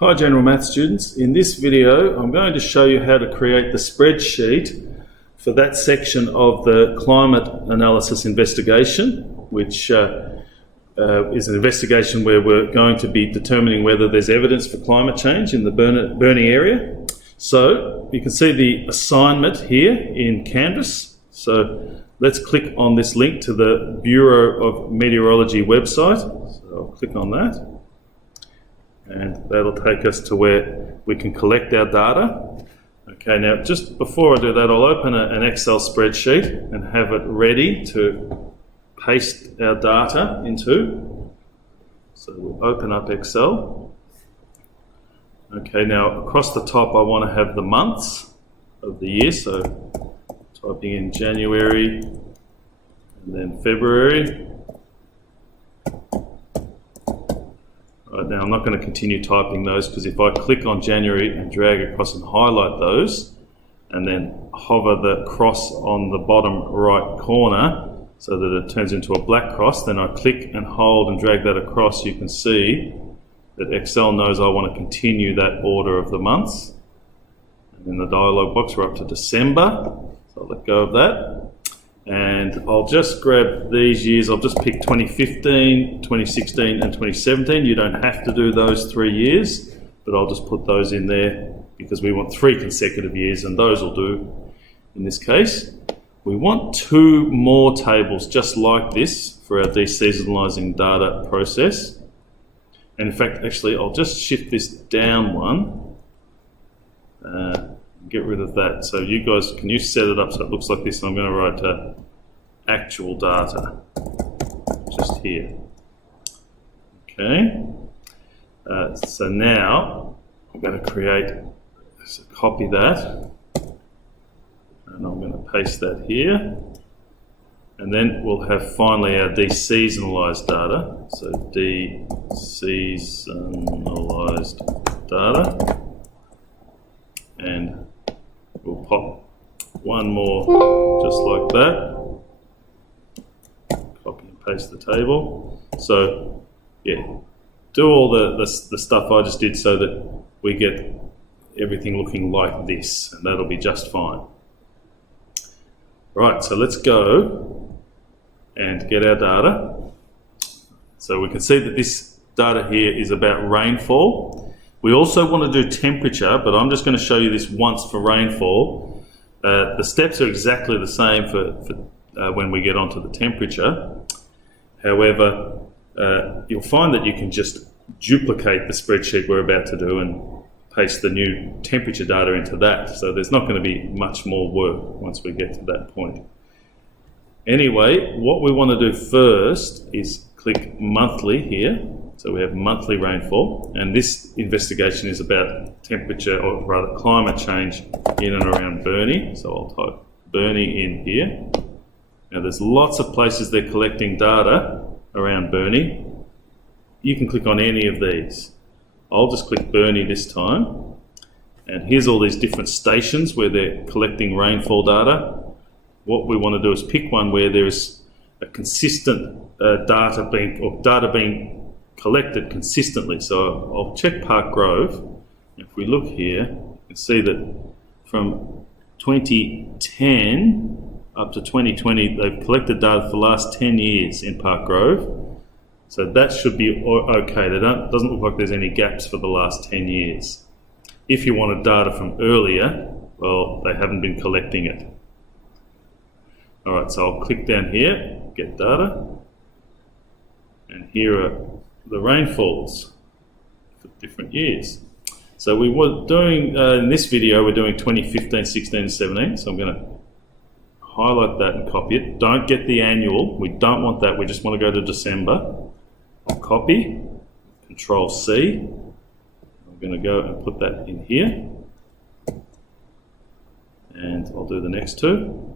Hi General Maths students, in this video I'm going to show you how to create the spreadsheet for that section of the climate analysis investigation, which is an investigation where we're going to be determining whether there's evidence for climate change in the Burnie area. So you can see the assignment here in Canvas. So let's click on this link to the Bureau of Meteorology website. So I'll click on that. And that'll take us to where we can collect our data. Okay, now just before I do that, I'll open an Excel spreadsheet and have it ready to paste our data into. So we'll open up Excel. Okay, now across the top I want to have the months of the year, so typing in January and then February. Right, now I'm not going to continue typing those because if I click on January and drag across and highlight those and then hover the cross on the bottom right corner so that it turns into a black cross, then I click and hold and drag that across, you can see that Excel knows I want to continue that order of the months. And in the dialog box we're up to December, so I'll let go of that. And I'll just grab these years. I'll just pick 2015, 2016 and 2017. You don't have to do those 3 years, but I'll just put those in there because we want 3 consecutive years and those will do in this case. We want 2 more tables just like this for our deseasonalising data process. And in fact, actually, I'll just shift this down one. Get rid of that. So you guys, can you set it up so it looks like this? I'm going to write actual data just here. Okay. So now I'm going to create, so copy that, and I'm going to paste that here. And then we'll have finally our deseasonalised data. So deseasonalised data. And we'll pop one more just like that. Copy and paste the table. So yeah, do all the stuff I just did so that we get everything looking like this, and that'll be just fine. Right, so let's go and get our data. So we can see that this data here is about rainfall. We also want to do temperature, but I'm just going to show you this once for rainfall. The steps are exactly the same for when we get onto the temperature. However, you'll find that you can just duplicate the spreadsheet we're about to do and paste the new temperature data into that. So there's not going to be much more work once we get to that point. Anyway, what we want to do first is click monthly here. So we have monthly rainfall, and this investigation is about temperature, or rather climate change in and around Burnie. So I'll type Burnie in here. Now there's lots of places they're collecting data around Burnie. You can click on any of these. I'll just click Burnie this time. And here's all these different stations where they're collecting rainfall data. What we want to do is pick one where there's a consistent data being collected consistently. So I'll check Park Grove. If we look here, you can see that from 2010 up to 2020, they've collected data for the last 10 years in Park Grove. So that should be okay. It doesn't look like there's any gaps for the last 10 years. If you wanted data from earlier, well, they haven't been collecting it. All right, so I'll click down here, get data, and here are the rainfalls for different years. So we were doing, in this video, we're doing 2015, 16 and 17. So I'm going to highlight that and copy it. Don't get the annual. We don't want that. We just want to go to December. I'll copy, Control C. I'm going to go and put that in here. And I'll do the next two.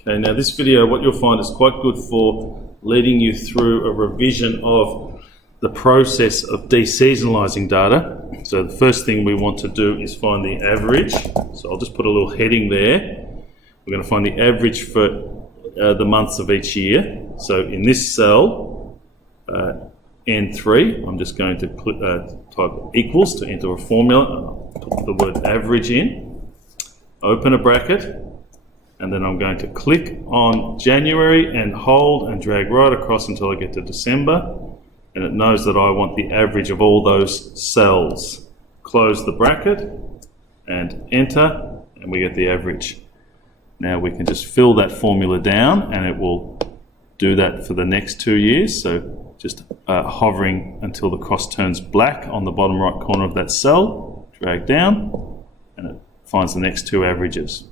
Okay, now this video, what you'll find is quite good for leading you through a revision of the process of deseasonalising data. So the first thing we want to do is find the average. So I'll just put a little heading there. We're going to find the average for the months of each year. So in this cell, N3, I'm just going to type equals to enter a formula. Put the word average in, open a bracket, and then I'm going to click on January and hold and drag right across until I get to December. And it knows that I want the average of all those cells. Close the bracket and enter, and we get the average. Now we can just fill that formula down, and it will do that for the next 2 years. So just hovering until the cross turns black on the bottom right corner of that cell, drag down, and it finds the next 2 averages.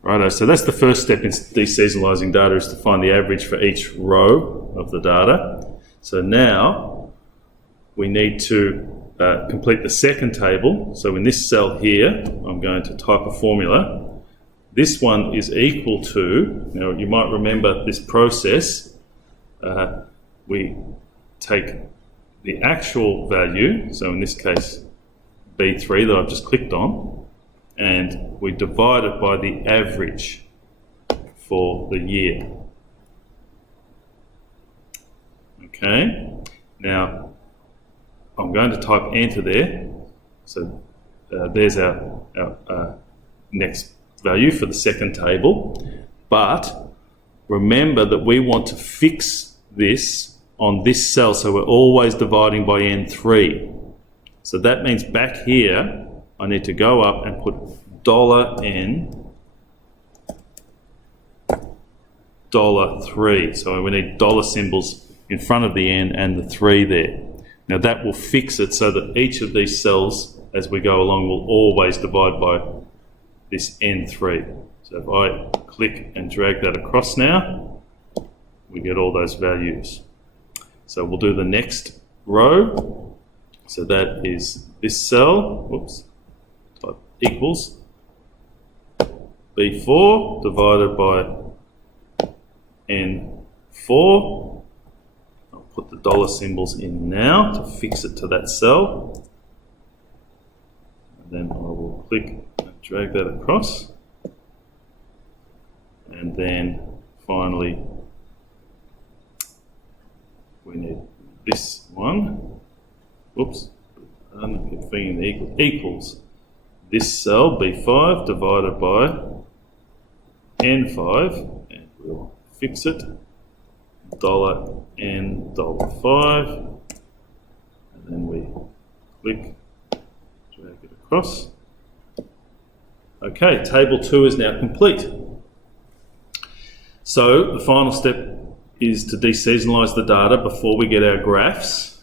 Righto, so that's the first step in deseasonalising data, is to find the average for each row of the data. So now we need to complete the second table. So in this cell here, I'm going to type a formula. This one is equal to, now you might remember this process, we take the actual value, so in this case B3 that I've just clicked on, and we divide it by the average for the year. Okay, now I'm going to type enter there. So there's our next value for the second table. But remember that we want to fix this on this cell, so we're always dividing by N3. So that means back here, I need to go up and put $N $3. So we need dollar symbols in front of the N and the 3 there. Now that will fix it so that each of these cells as we go along will always divide by this N3. So if I click and drag that across now, we get all those values. So we'll do the next row. So that is this cell, whoops, type equals B4 divided by N4. I'll put the dollar symbols in now to fix it to that cell. And then I will click and drag that across. And then finally, we need this one. Whoops, I keep thinking the equals this cell B5 divided by N5, and we'll fix it. $N $5, and then we click, drag it across. Okay, table 2 is now complete. So the final step is to deseasonalise the data before we get our graphs.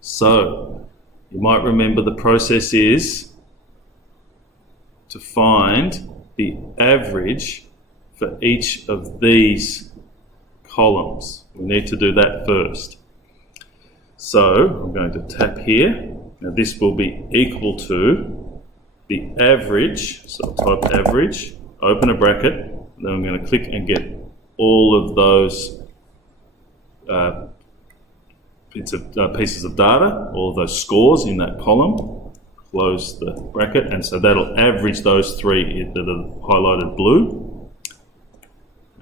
So you might remember the process is to find the average for each of these columns. We need to do that first. So I'm going to tap here. Now this will be equal to the average. So I'll type average, open a bracket, and then I'm going to click and get all of those pieces of data, all of those scores in that column. Close the bracket, and so that'll average those 3 that are highlighted blue.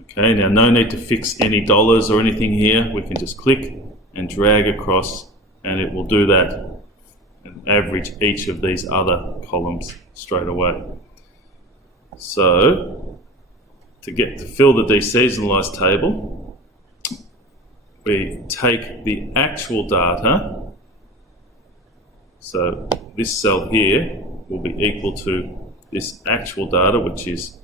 Okay, now no need to fix any dollars or anything here. We can just click and drag across, and it will do that and average each of these other columns straight away. So to fill the deseasonalised table, we take the actual data. So this cell here will be equal to this actual data, which is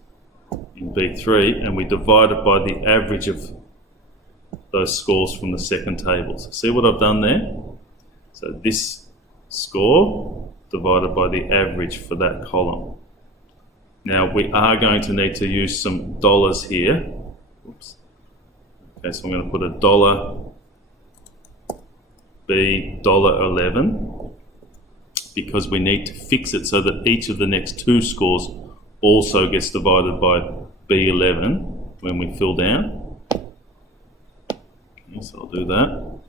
in B3, and we divide it by the average of those scores from the second table. So see what I've done there? So this score divided by the average for that column. Now we are going to need to use some dollars here. Oops. Okay, so I'm going to put a $B $11. Because we need to fix it so that each of the next 2 scores also gets divided by B11 when we fill down. Okay, so I'll do that. All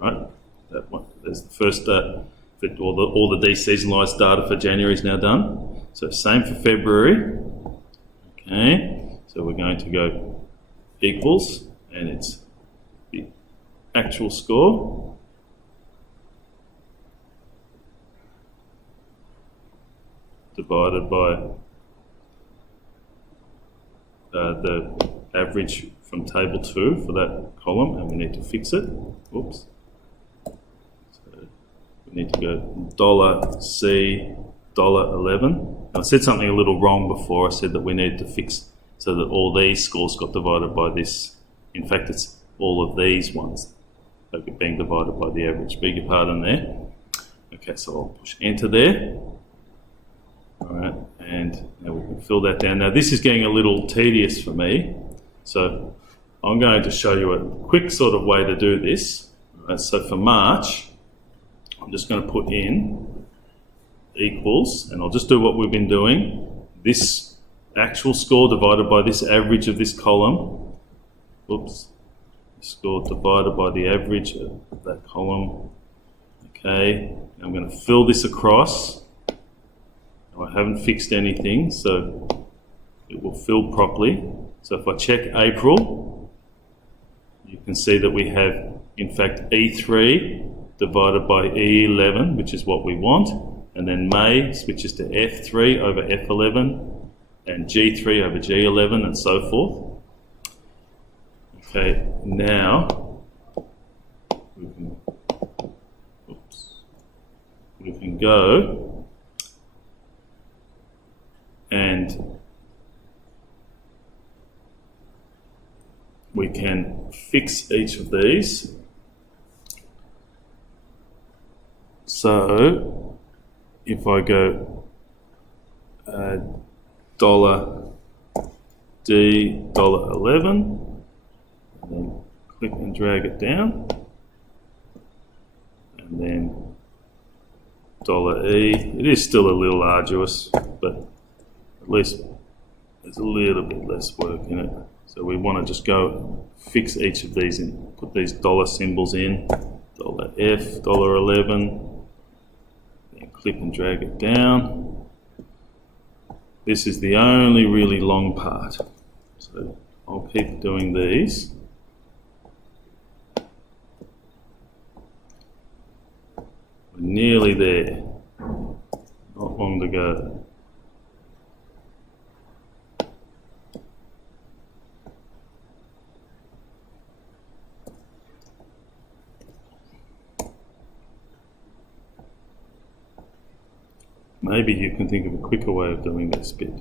right, that one. There's the first, all the deseasonalised data for January is now done. So same for February. Okay, so we're going to go equals, and it's the actual score divided by the average from table 2 for that column, and we need to fix it. Oops. So we need to go $C, $11. I said something a little wrong before. I said that we needed to fix so that all these scores got divided by this. In fact, it's all of these ones that are being divided by the average. Beg your pardon there. Okay, so I'll push enter there. All right, and now we can fill that down. Now this is getting a little tedious for me, so I'm going to show you a quick sort of way to do this. All right, so for March, I'm just going to put in equals, and I'll just do what we've been doing. This actual score divided by this average of this column. Oops. Score divided by the average of that column. Okay, I'm going to fill this across. I haven't fixed anything, so it will fill properly. So if I check April, you can see that we have, in fact, E3 divided by E11, which is what we want. And then May switches to F3 over F11 and G3 over G11 and so forth. Okay, now we can go and we can fix each of these. So if I go $D, $11, and then click and drag it down, and then $E. It is still a little arduous, but at least there's a little bit less work in it. So we want to just go fix each of these and put these dollar symbols in. $F, $11, then click and drag it down. This is the only really long part. So I'll keep doing these. We're nearly there. Not long to go. Maybe you can think of a quicker way of doing this bit.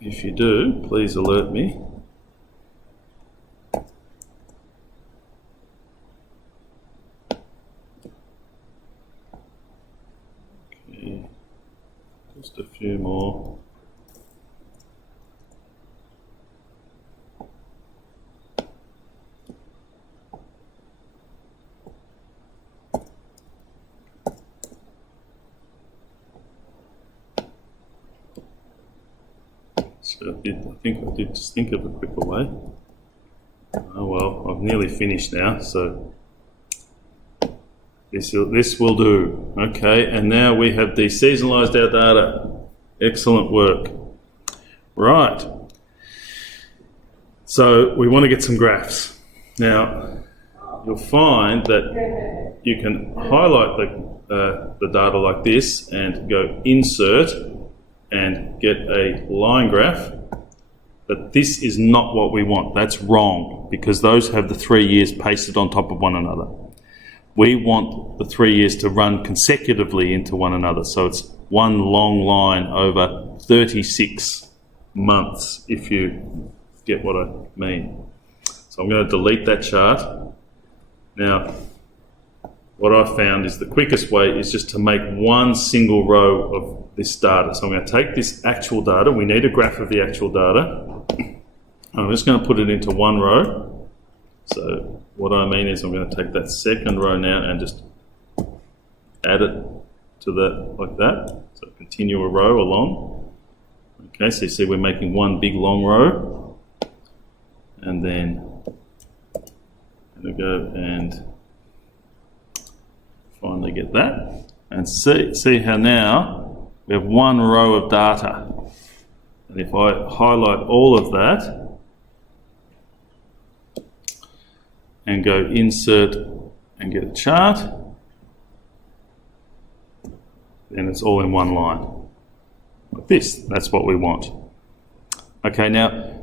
If you do, please alert me. Okay, just a few more. So I think I did just think of a quicker way. Oh well, I've nearly finished now, so this will do. Okay, and now we have deseasonalised our data. Excellent work. Right. So we want to get some graphs. Now you'll find that you can highlight the data like this and go insert and get a line graph, but this is not what we want. That's wrong, because those have the 3 years pasted on top of one another. We want the 3 years to run consecutively into one another, so it's one long line over 36 months, if you get what I mean. So I'm going to delete that chart. Now, what I found is the quickest way is just to make one single row of this data. So I'm going to take this actual data. We need a graph of the actual data. I'm just going to put it into one row. So what I mean is I'm going to take that second row now and just add it to that like that. So continue a row along. Okay, so you see we're making one big long row. And then going to go and finally get that. And see how now we have one row of data. And if I highlight all of that and go insert and get a chart, then it's all in one line. Like this, that's what we want. Okay, now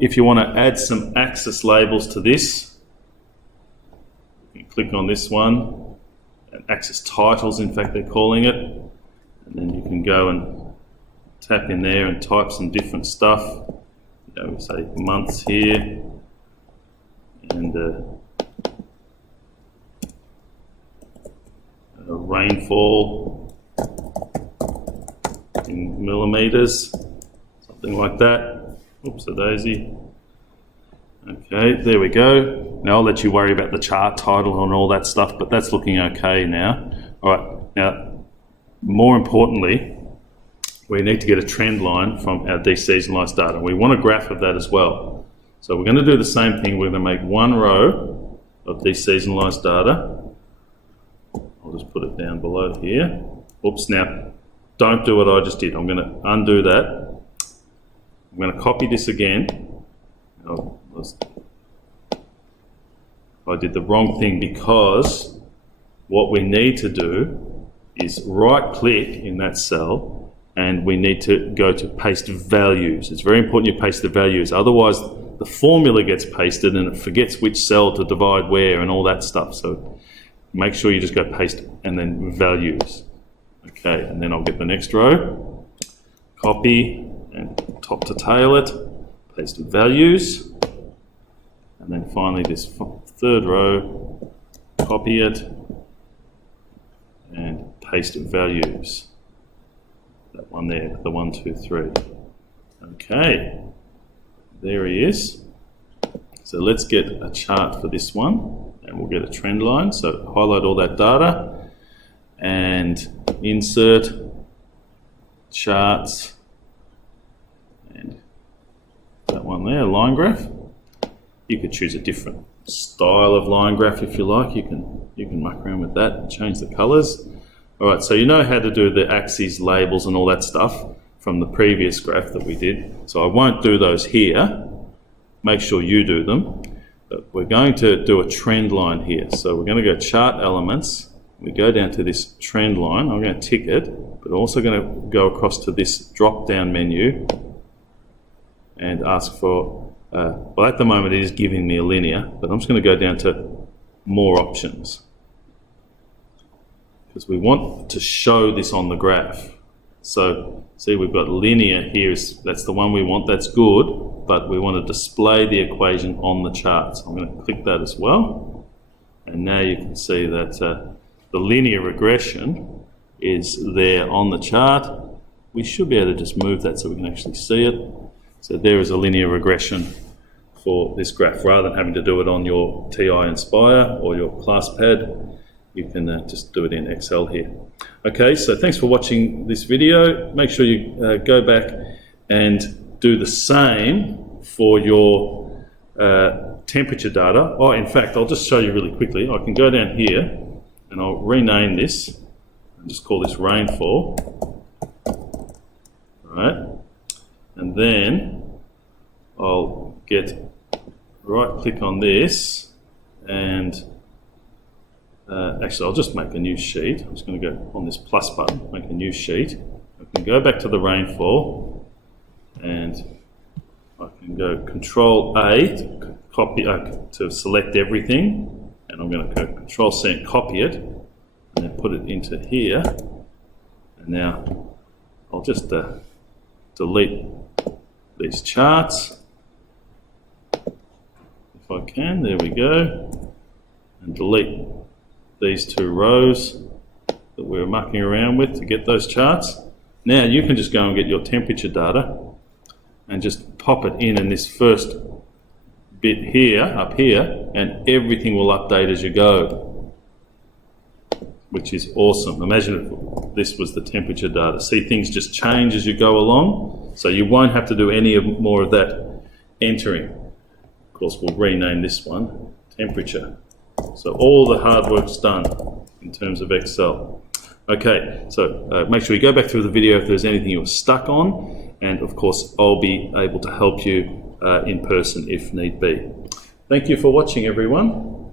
if you want to add some axis labels to this, you can click on this one, and axis titles in fact they're calling it, and then you can go and tap in there and type some different stuff. You know, say months here, and rainfall in millimeters, something like that. Oops, a daisy. Okay, there we go. Now I'll let you worry about the chart title and all that stuff, but that's looking okay now. All right, now more importantly, we need to get a trend line from our deseasonalise data. We want a graph of that as well. So we're going to do the same thing. We're going to make one row of deseasonalise data. I'll just put it down below here. Oops, now don't do what I just did. I'm going to undo that. I'm going to copy this again. I did the wrong thing, because what we need to do is right click in that cell and we need to go to paste values. It's very important you paste the values, otherwise the formula gets pasted and it forgets which cell to divide where and all that stuff. So make sure you just go paste and then values. Okay, and then I'll get the next row, copy and top to tail it, paste values, and then finally this third row, copy it and paste values. That one there, the 1, 2, 3. Okay, there he is. So let's get a chart for this one, and we'll get a trend line. So highlight all that data and insert charts, and that one there, line graph. You could choose a different style of line graph if you like. You can muck around with that and change the colors. All right, so you know how to do the axes, labels and all that stuff from the previous graph that we did. So I won't do those here. Make sure you do them. But we're going to do a trend line here. So we're going to go chart elements. We go down to this trend line. I'm going to tick it, but also going to go across to this drop down menu and ask for, well at the moment it is giving me a linear, but I'm just going to go down to more options, because we want to show this on the graph. So see, we've got linear here, that's the one we want, that's good, but we want to display the equation on the chart. So I'm going to click that as well, and now you can see that the linear regression is there on the chart. We should be able to just move that so we can actually see it. So there is a linear regression for this graph. Rather than having to do it on your TI Inspire or your ClassPad, you can just do it in Excel here. Okay, so thanks for watching this video. Make sure you go back and do the same for your temperature data. Oh, in fact, I'll just show you really quickly. I can go down here and I'll rename this and just call this Rainfall. All right, and then I'll right click on this and actually I'll just make a new sheet. I'm just going to go on this plus button, make a new sheet. I can go back to the rainfall and I can go Control A to copy, to select everything, and I'm going to go Control C and copy it and then put it into here. And now I'll just delete these charts if I can. There we go, and delete these two rows that we were mucking around with to get those charts. Now you can just go and get your temperature data and just pop it in this first bit here, up here, and everything will update as you go, which is awesome. Imagine if this was the temperature data. See, things just change as you go along, so you won't have to do any more of that entering. Of course, we'll rename this one temperature. So all the hard work's done in terms of Excel. Okay, so make sure you go back through the video if there's anything you're stuck on, and of course I'll be able to help you in person if need be. Thank you for watching, everyone.